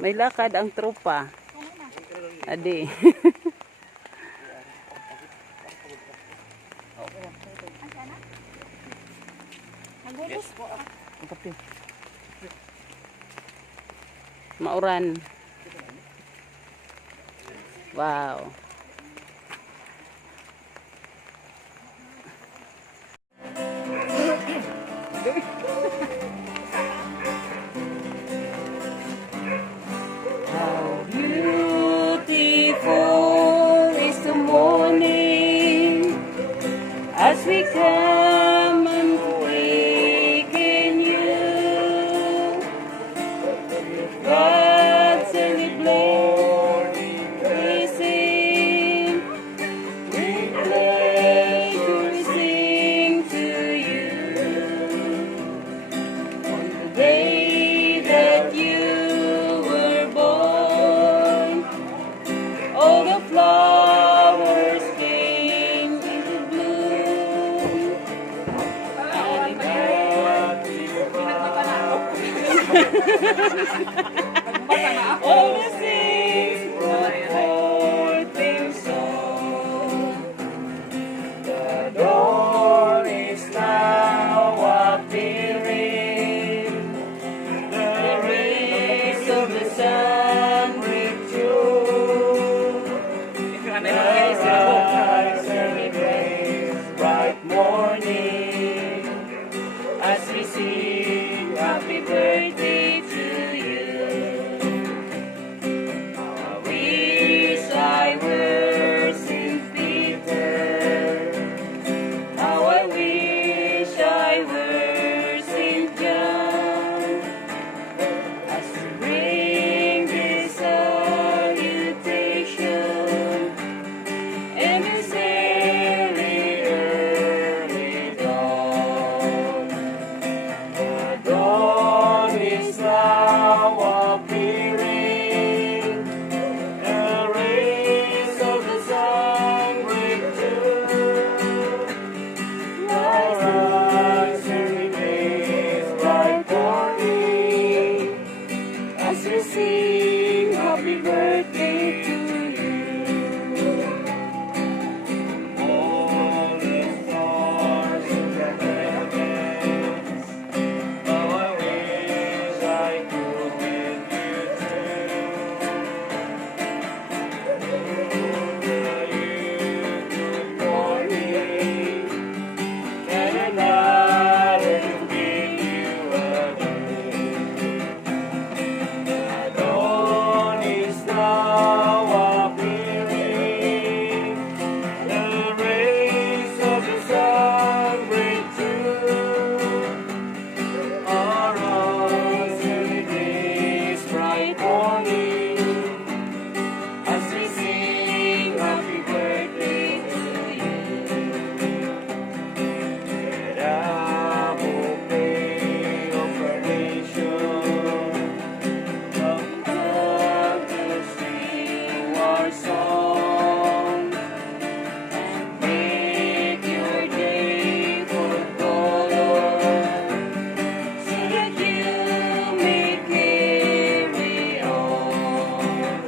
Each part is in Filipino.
May lakad ang tropa. Adi. Mauran. Wow. How beautiful is the morning as we come and awaken you. God celebrate, we sing, we play, we sing to you. On the day that you were born, all the flowers came into bloom. Happy all the saints put forth their song. The dawn is now appearing. The rays of the sun break through. The sun celebrates bright morning as we sing happy birthday to you. I wish I were Saint Peter. How I wish I were Saint John. As we bring this salutation in this very early dawn. The dawn is now appearing. The rays of the sun break through. Rise early days, bright morning, as we sing happy birthday to you. All the stars in the heavens, how I wish I could with you too. Good morning, can another give you a dream? The dawn is now appearing. The rays of the sun break through. Arise early days, bright morning, as we sing happy birthday to you. Get up, O King of creation, come down to sing our song, and make your day full of color, so that you may carry on.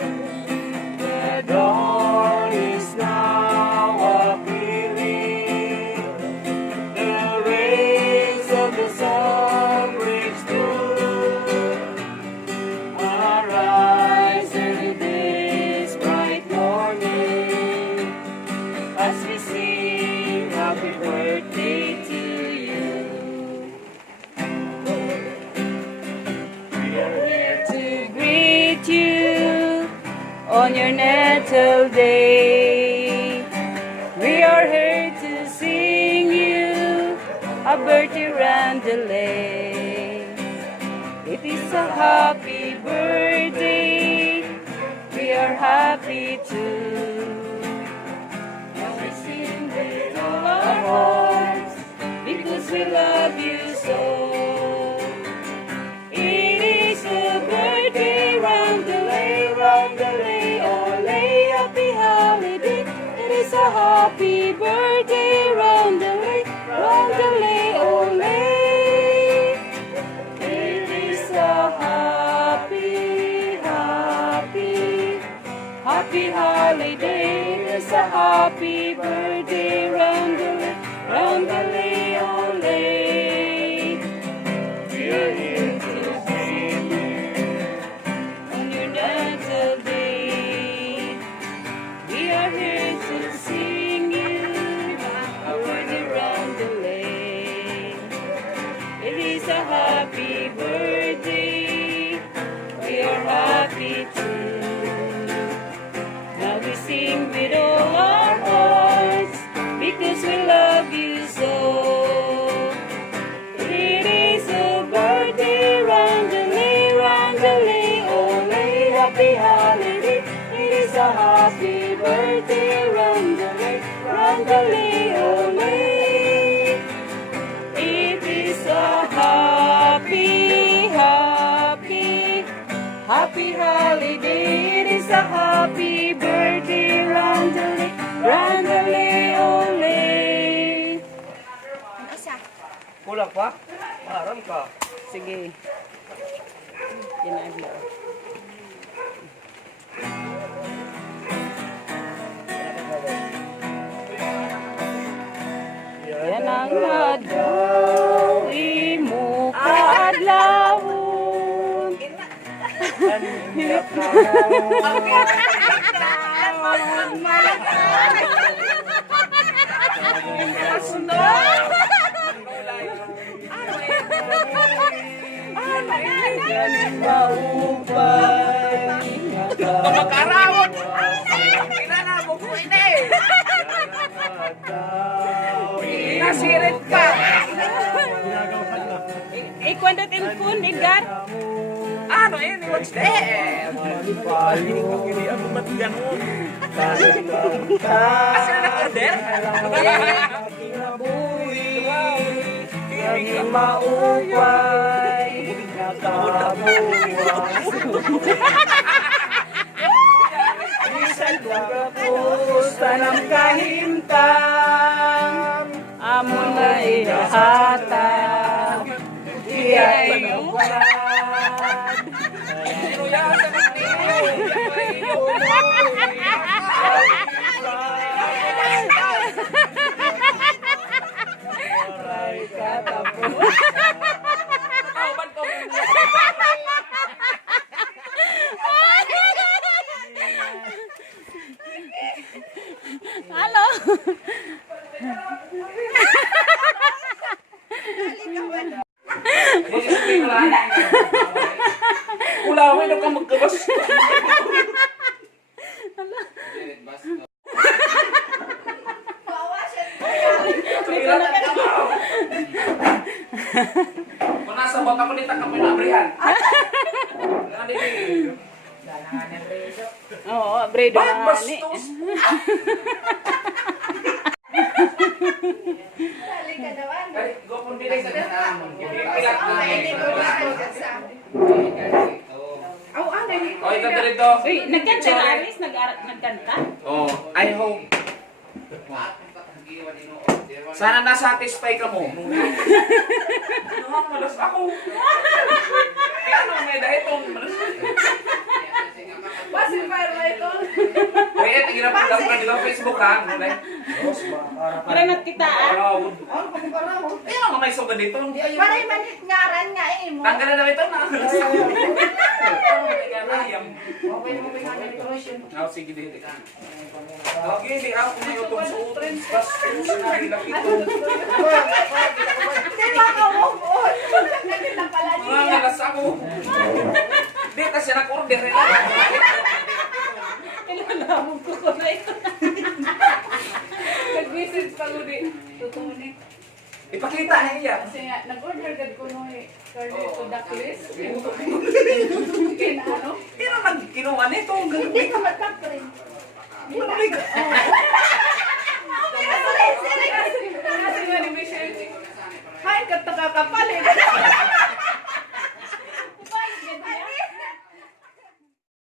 The dawn is now appearing. The rays of the sun break through. Arise early this bright morning, as we sing happy birthday to you. We are here to greet you on your natal day. We are here to sing you a birthday roundelay. It is a happy birthday. We are happy too. And we sing with all our hearts because we love you so. It is a birthday roundelay, ole, happy holiday. It is a happy birthday roundelay. happy birthday, roundely, ole. We are here to sing on your natal day. We are here to sing you a birthday roundely. It is a happy birthday. We are happy too. Now we sing with all our hearts because we love you so. It is a birthday, roundely, ole, happy holiday. It is a happy birthday, roundely, ole. It is a happy holiday. It is a happy birthday, roundly, ole. Kulang pa? Maram ka. Sige. Yan ang adlaw. Yan ang adlaw, imo kaadlawon. Hanap na Magkarawag! Kilala mo ko ini! Nasirit ka! Ikwento telepon, Edgar. Ano yun? What's that? Kasi na order? Hindi maupay, nakabuwas. Bisan kung kapusta ng kahimtang, Amon na ihahatag. iya'y nagparad. Aray katapos. Halo. Kulawin na ka magkabas. Kung nasa bot ako nita ka pinabrihan. Oo, bredo Bakit na ni. bastos? Ay, go kung bilay sa pilat na. Oh, ito dito. Uy, nagkanta ka, Aris? Nagkanta? Oh, I hope. Sana na-satisfy ka mo. Malas ako. Kaya ano, may dahil itong malas. Kaya, tingin na pagdang ka dito Facebook ha. Para nakita ah. Kaya ano, may suga dito. Maray manit ngaran nga eh mo. Tanggalan na ito na. Oh, sige dito. Okay, di ako may utong suotin. Bas, sinabi lang ito. Di ba ka move on? Nagkakit na pala Mga niya. malas ako. Di, kasi nag-order nila. Kailangan ko ko na ito. Nag-message pa ko din. Totoo ni. Ipakita na iya. Kasi nga, nag-order gad ko no eh. Curly to duck list. Hindi Kaya ano? na nagkinuha nito. Hindi ka matapos.